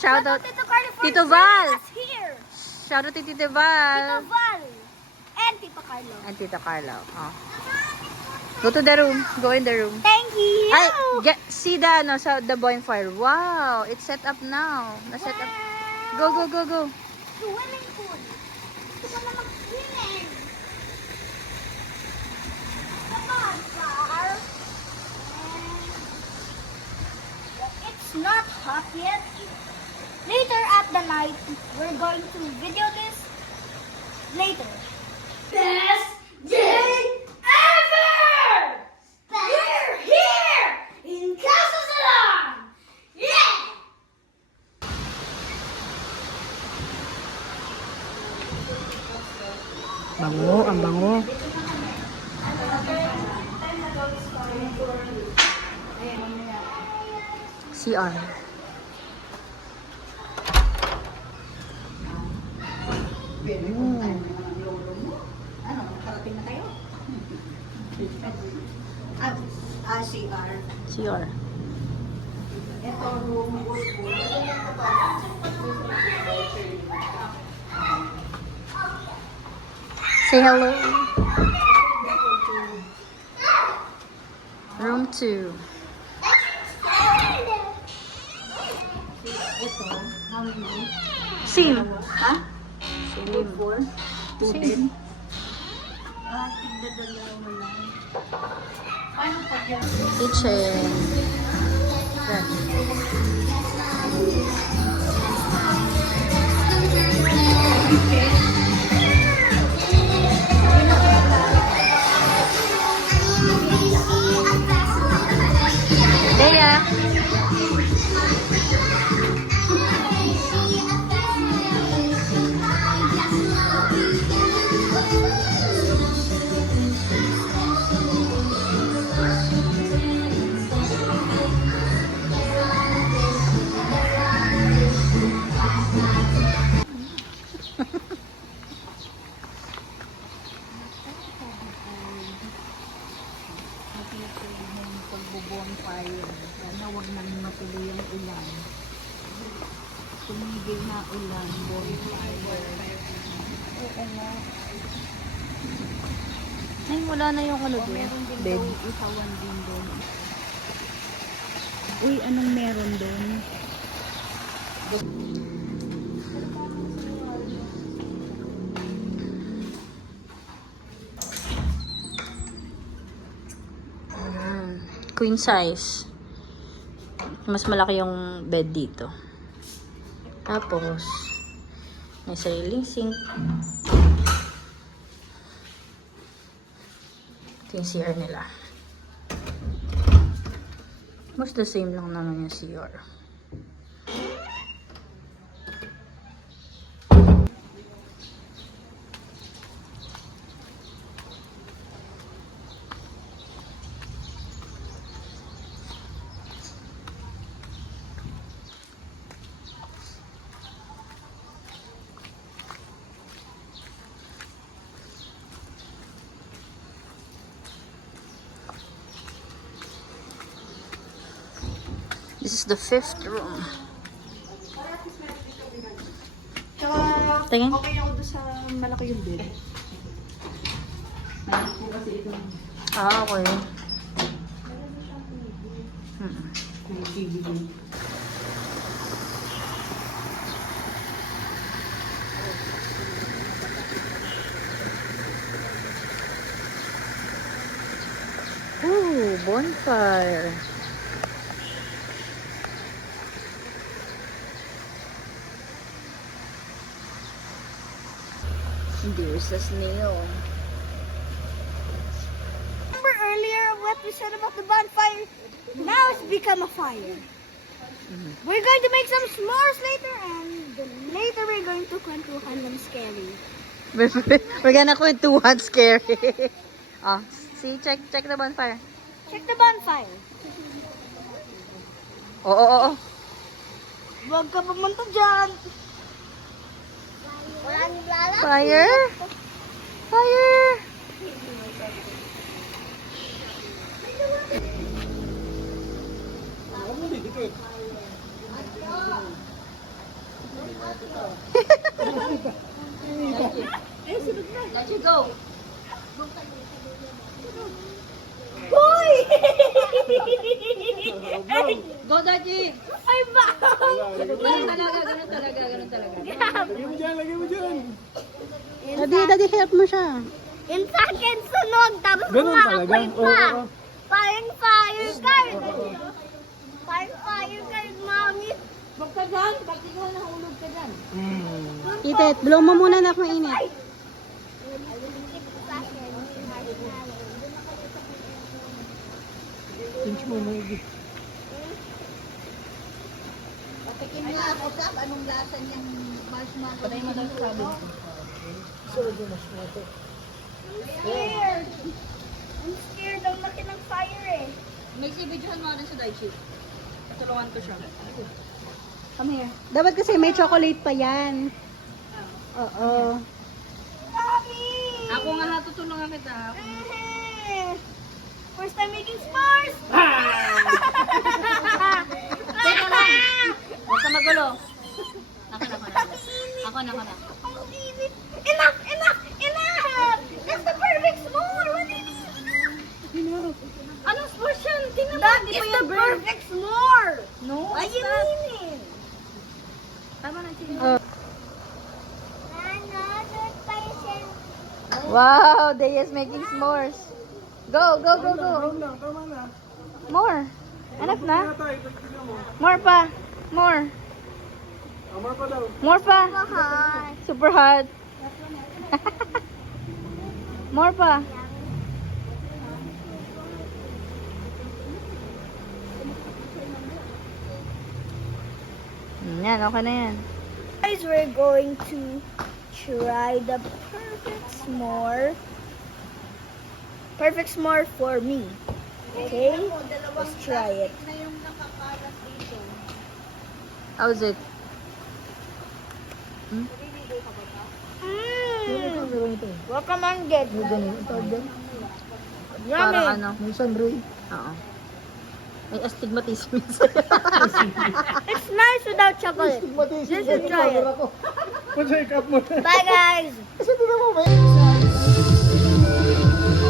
Shout out Tito Carlo for Tito joining Val. us here. Shout out to Tito Val. Tito Val. And Tito Carlo. And Tito Carlo. Oh. Go to the room. Go in the room. Thank you. Ay, see the, no, so the bonfire. Wow, it's set up now. Na-set up. Go, go, go, go. Swimming pool. Gusto ko na mag-swimming. The bonfire. And it's not hot yet. Later at the night, we're going to video this later. Best day ever! We're here in Casa Salon! Yeah! Bango, ang bango. CR. Ano, nakarating na kayo? CR. CR. Ito, room Say hello. Room 2. Ito, how many? Same. Ha? Same. 4? Same. Tigdadalawa lang. Paano pag yan? Kitchen. Yan. Leia. Pagbubonfire. Sana huwag nang matuloy ang ulan. Tumigil na ulan. Bonfire. Oo nga. Ay, wala na yung ano doon. Meron din Bed. doon. Isawan din doon. Uy, anong meron doon? Queen size. Mas malaki yung bed dito. Tapos, may sariling sink. Ito yung CR nila. Mas the same lang naman yung CR. This is the 5th room. Tingin? Okay ako doon sa malaki yung bed. Malaki po kasi ito. Ah, okay. May TV din. Ooh, bonfire. There's the snail. Remember earlier what we said about the bonfire? Now it's become a fire. We're going to make some s'mores later, and then later we're going to kwentuhan ng scary. We're gonna kwentuhan scary. Oh, see, check the bonfire. Check the bonfire. Oo. Huwag ka pumunta dyan. Walang lala. Fire! Fire! Let's go. Hoy! Go, Daji. Ay, ba? Ganun talaga, ganun talaga, ganun talaga. Lagay mo dyan. Daddy, help mo siya. Yung sa akin sunog, tapos Ganun talaga? kumakapoy Oo, pa. oo. Parang fire card. Parang fire card, mami. Huwag ka dyan, pag ikaw nahulog ka dyan. Itet, blow mo muna na mainit. I will keep sa akin. Pinch mo mo. Patikin nga ako, Sab, anong lasa niyang marshmallow? Patay mo daw sa sabi. I'm scared. I'm scared. Ang laki ng fire eh. May si-videohan mo rin sa Daichi. Tulungan ko siya. Come here. Dapat kasi may chocolate pa yan. Oo. Mami! Ako nga ha, tutulungan kita. First time making s'mores! Teka lang. Huwag ka magulo. Ako na. Ako na. Enough! Enough! Enough! That's the perfect s'more! What do you mean? Anong s'mores yan? Tingnan mo, That hindi is pa the yan burn. perfect s'more! No, What do you stop. mean? Tama na, Chino. Wow, they is making s'mores. Go. Brown lang, tama na. More. Enough na? Tay, tignan mo. More pa. More. Amar pa daw. More pa. Hi. Super hot. More pa. Yan, okay na yan. Guys, we're going to try the perfect s'more. Perfect s'more for me. Okay? Let's try it. How's it? Mmm! Recommended. Parang Yummy. ano? May sunray. Oo. May astigmatism. It's nice without chocolate. You should try it. Pa-check up mo. Bye, guys. Kasi tignan mo, may...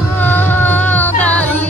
Oh, daddy.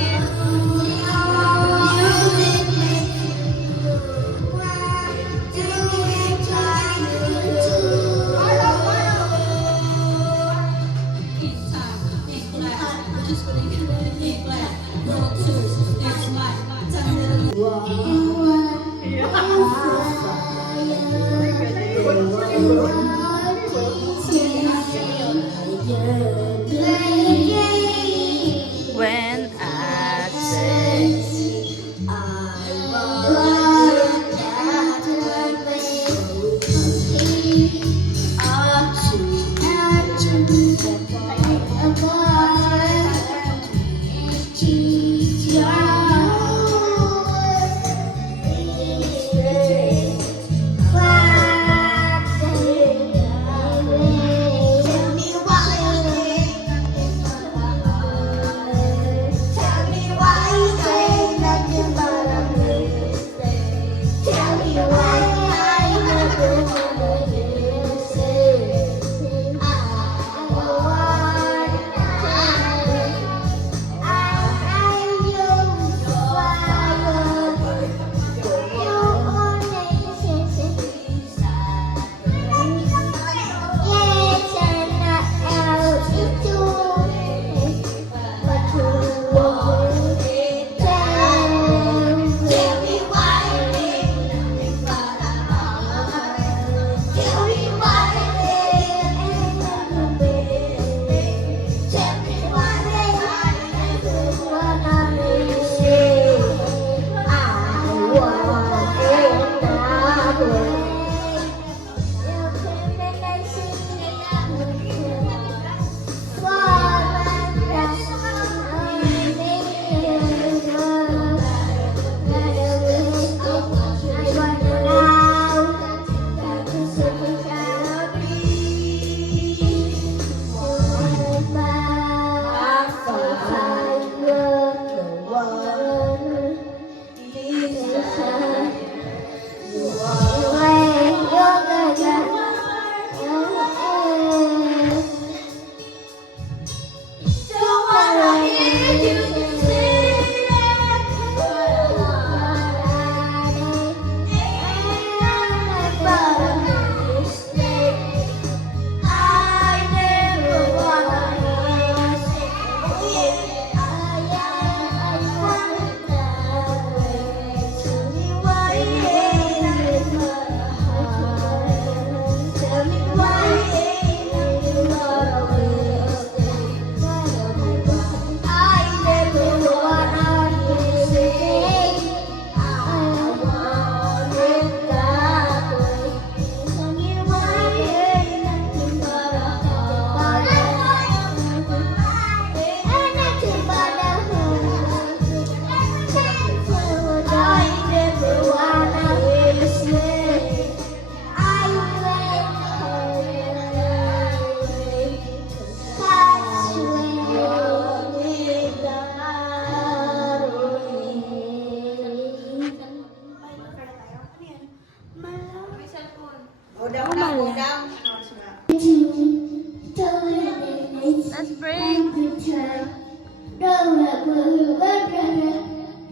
spring.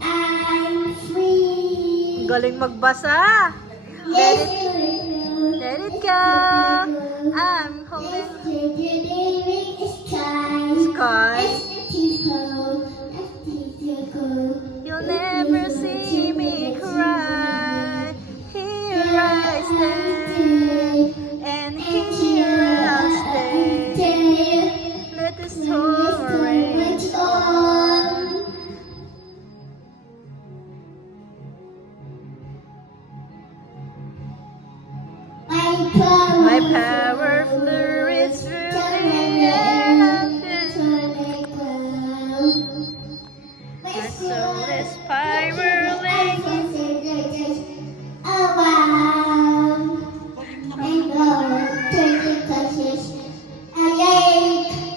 I'm free. Galing magbasa. Let it go. I'm holding sky. You'll never see me cry. Here I stand, and here I'll stay. Let the storm rage on. My power flourishes through the air. My soul is spiraling.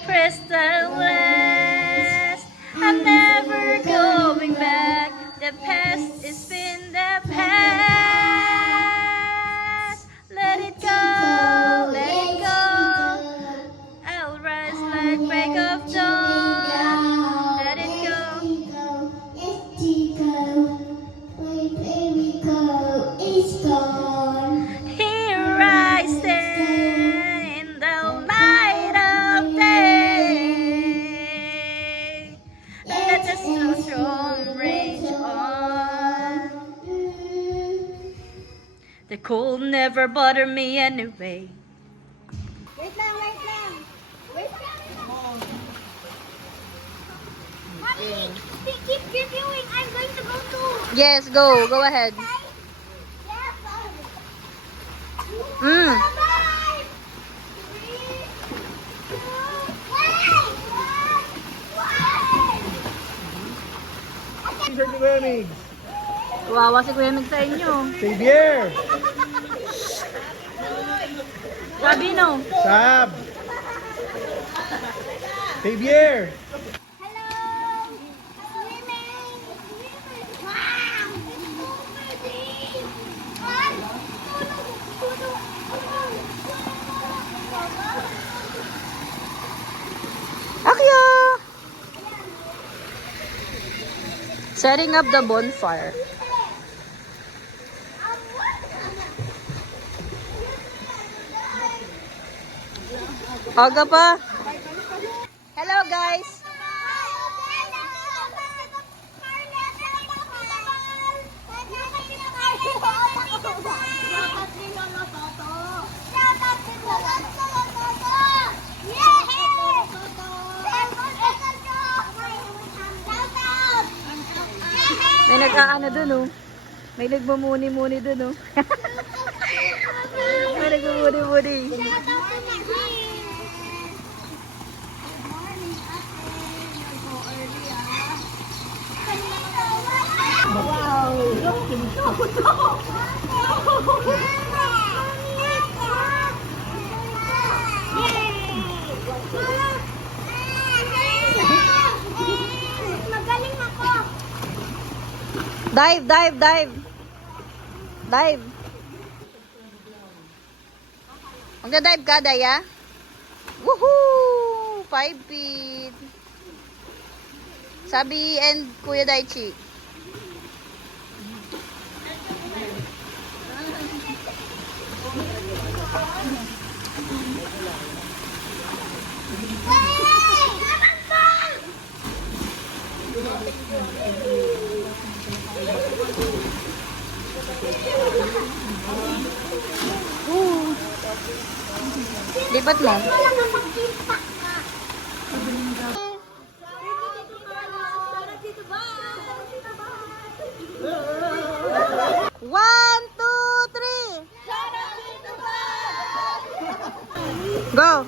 Crystal west. I'm never going back. The past is been the past. Let it go, let it go. I'll rise like break of dawn. Let it go. Here I stand in the light of day. Let the storm rage on. The cold never bothered me anyway. Wait lang, wait lang. Wait lang. Mommy, keep reviewing. I'm going to go too. Yes, go. Go ahead. Yes. Mm. Bye-bye. 3, 2, 1. T-shirt ni Kuya Mig. Kawawa si Kuya Mig sa inyo. Xavier. Sabi no. Sab. Xavier. Hello. Swimming. Wow. It's so pretty. Akya! Setting up the bonfire. Aga pa. Hello guys. May nag-aano dun oh. May nagmumuni-muni dun oh. May nagmumuni-muni. Magaling ako. Dive, dive, dive. Dive. Magda-dive ka, Daya? Woohoo! 5 feet. Sabi and Kuya Daichi. Lipat mo. One, two, three. Go.